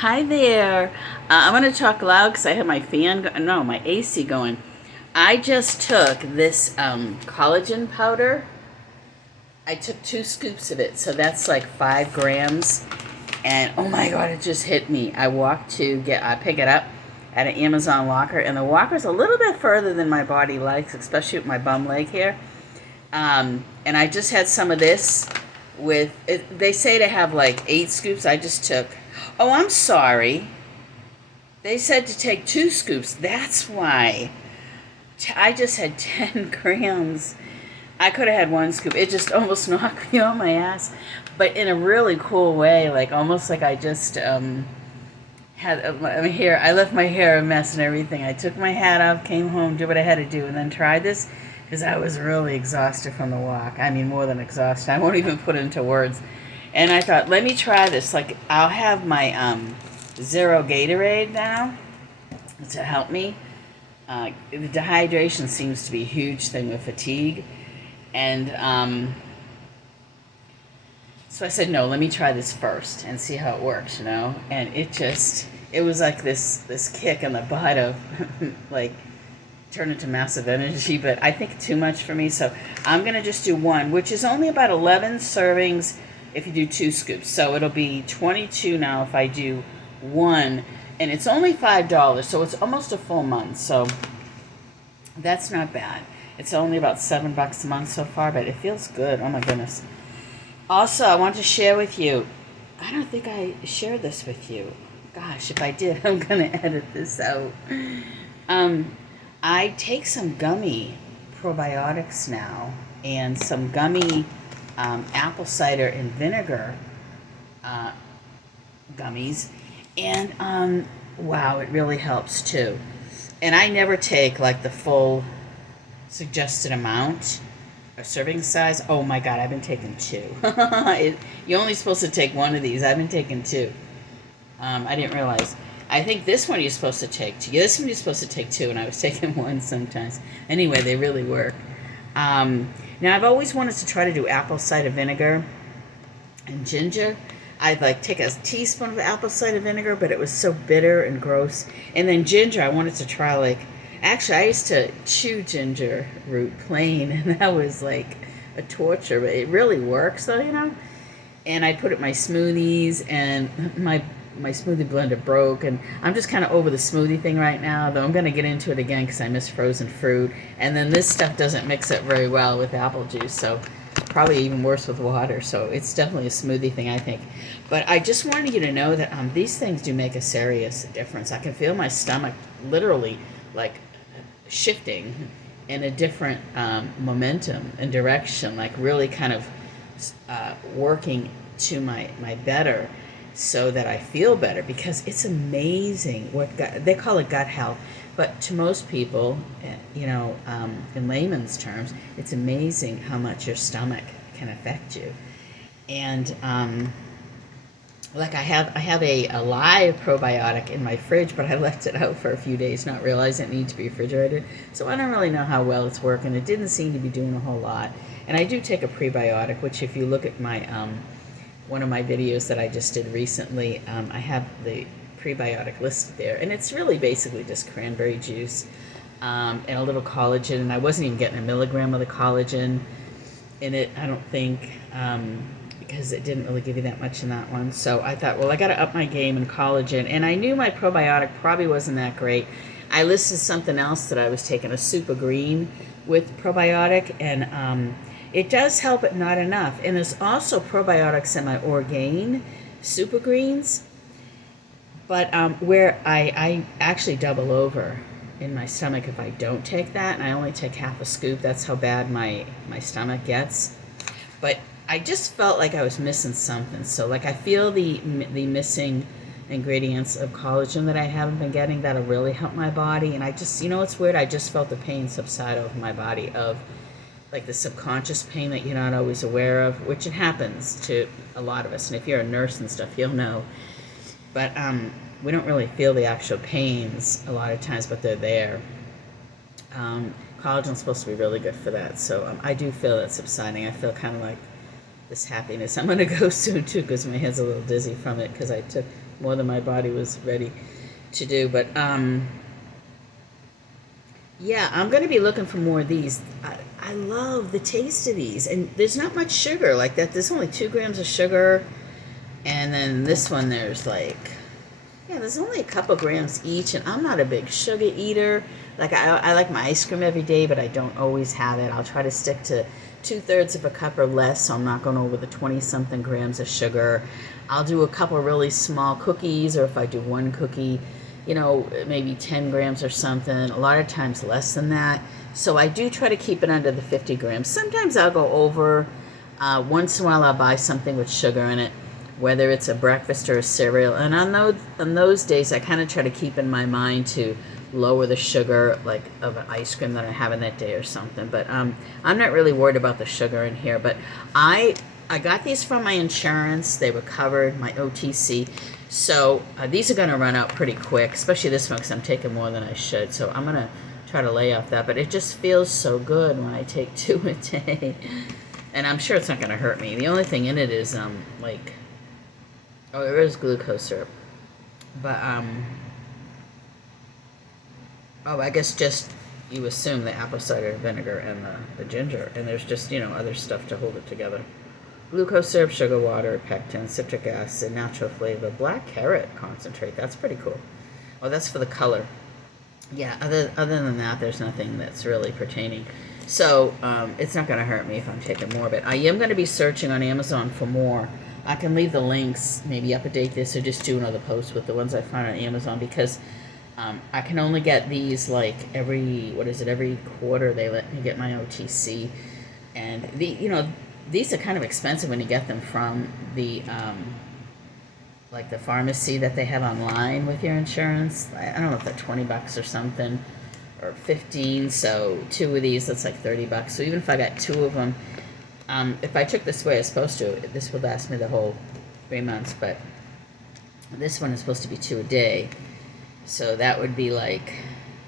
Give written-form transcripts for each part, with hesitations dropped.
Hi there. I'm going to talk loud because I have my my AC going. I just took this collagen powder. I took 2 scoops of it, so that's like 5 grams. And oh my god, it just hit me. I walked to pick it up at an Amazon locker, and the walker's a little bit further than my body likes, especially with my bum leg here. And I just had some of this with it. They say to have like 8 scoops. I just took. Oh, I'm sorry. They said to take 2 scoops. That's why. I just had 10 grams. I could have had 1 scoop. It just almost knocked me on my ass, but in a really cool way, like almost like I just had my hair. I left my hair a mess and everything. I took my hat off, came home, did what I had to do, and then tried this because I was really exhausted from the walk. I mean, more than exhausted. I won't even put it into words. And I thought, let me try this. Like, I'll have my Zero Gatorade now to help me. The dehydration seems to be a huge thing with fatigue. And so I said, no, let me try this first and see how it works, you know? And it was like this kick in the butt of, like, turn into massive energy, but I think too much for me. So I'm going to just do one, which is only about 11 servings if you do 2 scoops. So it'll be 22 now if I do one. And it's only $5, so it's almost a full month. So that's not bad. It's only about $7 a month so far, but it feels good. Oh my goodness. Also, I want to share with you, I don't think I shared this with you. Gosh, if I did, I'm going to edit this out. I take some gummy probiotics now and some gummy apple cider and vinegar gummies, and wow, it really helps too. And I never take like the full suggested amount or serving size. Oh my god, I've been taking 2. You're only supposed to take 1 of these. I've been taking 2. I didn't realize. I think this one you're supposed to take 2. Yeah, this one you're supposed to take 2, and I was taking 1 sometimes. Anyway, they really work. Now, I've always wanted to try to do apple cider vinegar and ginger. I'd like take a teaspoon of apple cider vinegar, but it was so bitter and gross. And then ginger, I wanted to try like, actually, I used to chew ginger root plain, and that was like a torture, but it really works though, you know? And I put it in my smoothies, and my smoothie blender broke, and I'm just kind of over the smoothie thing right now, though I'm going to get into it again because I miss frozen fruit. And then this stuff doesn't mix up very well with apple juice, so probably even worse with water. So it's definitely a smoothie thing, I think. But I just wanted you to know that these things do make a serious difference. I can feel my stomach literally like shifting in a different momentum and direction, like really kind of working to my better, so that I feel better, because it's amazing what they call it gut health, but to most people, you know, in layman's terms, it's amazing how much your stomach can affect you. And like I have a live probiotic in my fridge, but I left it out for a few days, not realizing it needs to be refrigerated. So I don't really know how well it's working. It didn't seem to be doing a whole lot. And I do take a prebiotic, which if you look at my one of my videos that I just did recently, I have the prebiotic listed there, and it's really basically just cranberry juice and a little collagen, and I wasn't even getting a milligram of the collagen in it, I don't think, because it didn't really give you that much in that one. So I thought, well, I got to up my game in collagen, and I knew my probiotic probably wasn't that great. I listed something else that I was taking, a Super Green with probiotic, and it does help, but not enough. And there's also probiotics in my Orgain Super Greens, but where I actually double over in my stomach if I don't take that, and I only take half a scoop. That's how bad my stomach gets. But I just felt like I was missing something. So like I feel the missing ingredients of collagen that I haven't been getting that'll really help my body. And I just, you know, it's weird. I just felt the pain subside over my body, of like the subconscious pain that you're not always aware of, which it happens to a lot of us. And if you're a nurse and stuff, you'll know. But we don't really feel the actual pains a lot of times, but they're there. Collagen's supposed to be really good for that. So I do feel that subsiding. I feel kind of like this happiness. I'm going to go soon too, because my head's a little dizzy from it, because I took more than my body was ready to do. But yeah, I'm going to be looking for more of these. I love the taste of these. And there's not much sugar like that. There's only 2 grams of sugar. And then this one, there's like, yeah, there's only a couple grams each. And I'm not a big sugar eater. Like, I like my ice cream every day, but I don't always have it. I'll try to stick to 2/3 of a cup or less, so I'm not going over the 20-something grams of sugar. I'll do a couple really small cookies, or if I do one cookie, you know, maybe 10 grams or something. A lot of times less than that. So I do try to keep it under the 50 grams. Sometimes I'll go over. Once in a while I'll buy something with sugar in it, whether it's a breakfast or a cereal. And on those days, I kind of try to keep in my mind to lower the sugar, like, of an ice cream that I have in that day or something. But I'm not really worried about the sugar in here. But I got these from my insurance. They were covered, my OTC. So these are going to run out pretty quick, especially this one because I'm taking more than I should. So I'm going to try to lay off that. But it just feels so good when I take 2 a day. And I'm sure it's not going to hurt me. The only thing in it is, like, oh, there is glucose syrup. But, oh, I guess just you assume the apple cider vinegar and the ginger. And there's just, you know, other stuff to hold it together. Glucose syrup, sugar water, pectin, citric acid, natural flavor, black carrot concentrate. That's pretty cool. Oh, that's for the color. Yeah, other than that, there's nothing that's really pertaining. So it's not going to hurt me if I'm taking more. But I am going to be searching on Amazon for more. I can leave the links, maybe update this, or just do another post with the ones I find on Amazon, because I can only get these like every quarter they let me get my OTC. And these are kind of expensive when you get them from the like the pharmacy that they have online with your insurance. I don't know if they're $20 or something, or 15. So 2 of these, that's like $30. So even if I got 2 of them, if I took this way I was supposed to, this would last me the whole 3 months. But this one is supposed to be 2 a day, so that would be like,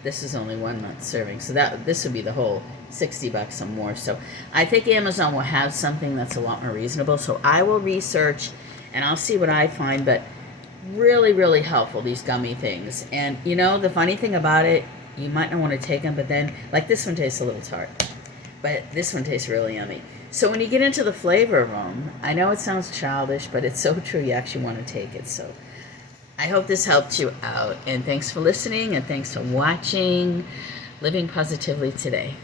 this is only 1 month serving, so this would be the whole $60 or more. So I think Amazon will have something that's a lot more reasonable. So I will research and I'll see what I find. But really, really helpful, these gummy things. And you know, the funny thing about it, you might not want to take them, but then, like, this one tastes a little tart, but this one tastes really yummy. So when you get into the flavor of them, I know it sounds childish, but it's so true, you actually want to take it. So I hope this helped you out. And thanks for listening, and thanks for watching Living Positively Today.